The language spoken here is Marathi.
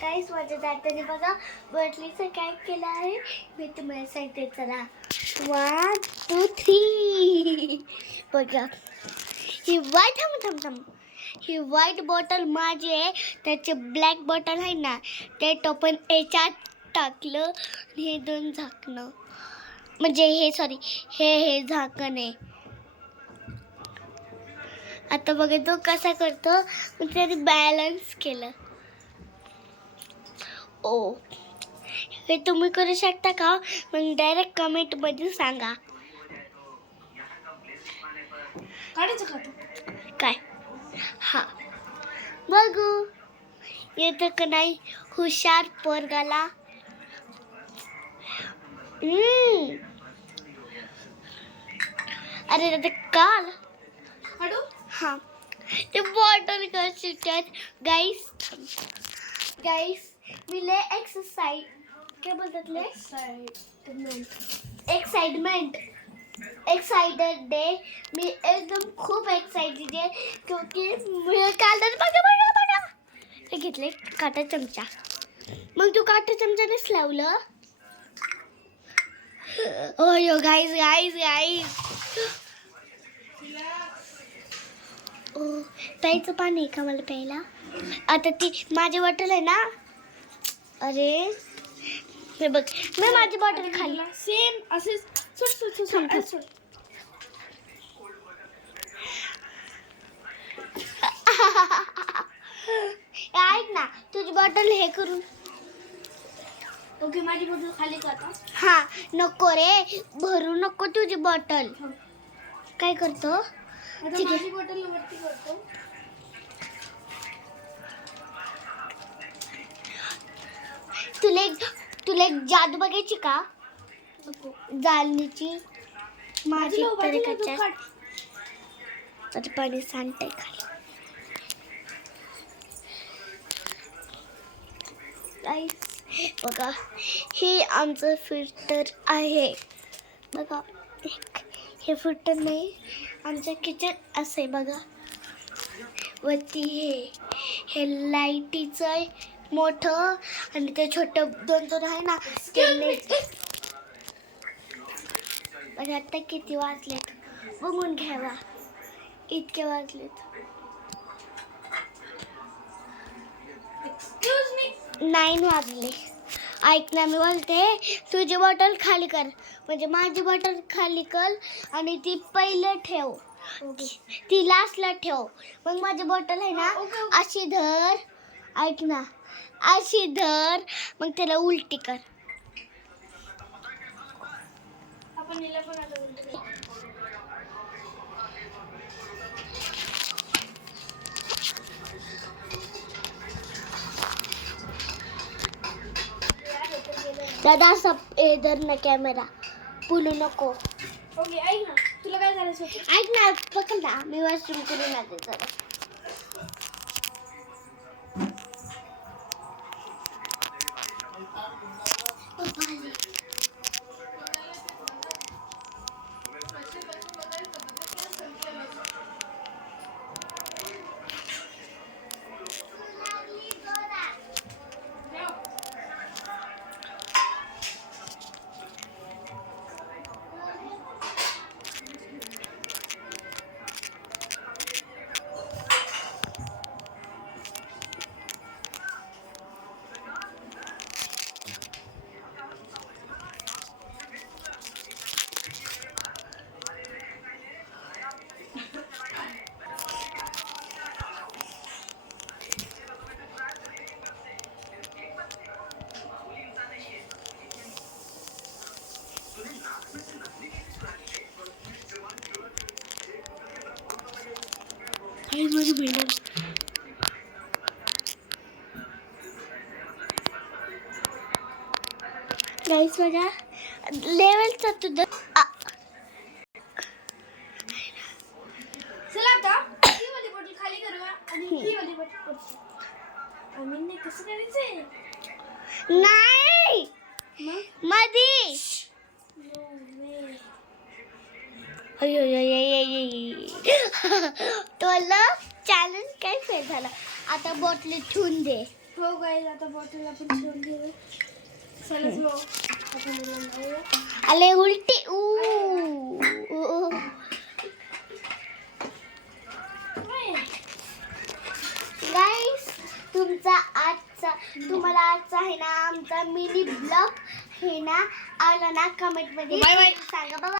काहीच माझ्या दाताने बघा बटलीचं काय केलं आहे मी तुम्हाला सांगते. चला 1 2 3 बघा ही व्हाईट थांब ही व्हाईट बॉटल माझी आहे. त्याचे ब्लॅक बॉटल आहे ना ते टोपण याच्यात टाकलं आणि हे 2 झाकणं म्हणजे हे सॉरी हे झाकण आहे. आता बघा तो कसा करतो मग त्याने बॅलन्स केलं. ओ हे तुम्ही करू शकता का मग डायरेक्ट कमेंटमध्ये सांगा. काढायचं का काय हा बघू येतं का नाही हुशार पोरगाला. अरे दादा काल काढू हा ते बॉटल कशी गाईस मी लय एक्सरसाइज काय बोलतात लय एक्साइटेड डे मी एकदम खूप एक्साइटेड आहे क्योंकि मी काल बघा हे घेतले काटा चमचा. मग तू काटा चमचानेच लावलं. ओ यो गाईस ओ प्यायचं पाणी आहे का मला प्यायला. आता ती माझी बॉटल आहे ना. अरे हे बघ मी माझी बॉटल खाल्ली सेम असेच सुट ऐक ना तुझी बॉटल हे करून. ओके माझी बॉटल खाली का आता. हा नको रे भरू नको तुझी बॉटल. काय करतो आता माझी बॉटल वरती करतो. तुला एक जादू बघायची का जालनीची माझी तरीकाच्या आता पाणी सांडतंय खाली. बघा हे आमचं फिल्टर आहे. बघा हे फिल्टर नाही आमचं किचन असं आहे. बघा वरती हे लाईटीचं आहे मोठं आणि ते छोटं 2 आहे ना ते बघा आता किती वाजलेत बघून घ्यावा. इतके वाजलेत. एक्सक्यूज मी 9 वाजले. ऐक ना मी बोलते तुझी बॉटल खाली कर म्हणजे माझी बॉटल खाली कर आणि ती पहिलं ठेव ती लास्टला ठेव. मग माझी बॉटल आहे ना अशी धर. ऐक ना अशी धर मग त्याला उलटी कर. आपण हिला पण आता उलटी करू. दादा सब इधर ना कॅमेरा बोलू नको. ओके ऐक ना तुला काय करायचं होतं. ऐक ना पकड ना मी वॉशरूम करून आले जरा. माझी बहीण गाईस बघा लेवलचा तुझं. चला आता ही वाली बॉटल खाली करूया आणि ही वाली बॉटल आम्ही कसं करायचंय. नाही मधी तुला चॅलेंज काय फेल झाला. आता बॉटली ठेवून दे. हो गाईज आता बॉटल आपण ठेवून घेऊ. चला मग आपण याला लावूया. आले उलटी गाईस तुम्हाला आजचा आहे ना आमचा मिनी ब्लॉग हे ना आवडला ना कमेंट मध्ये Bye bye. सांगा बाबा.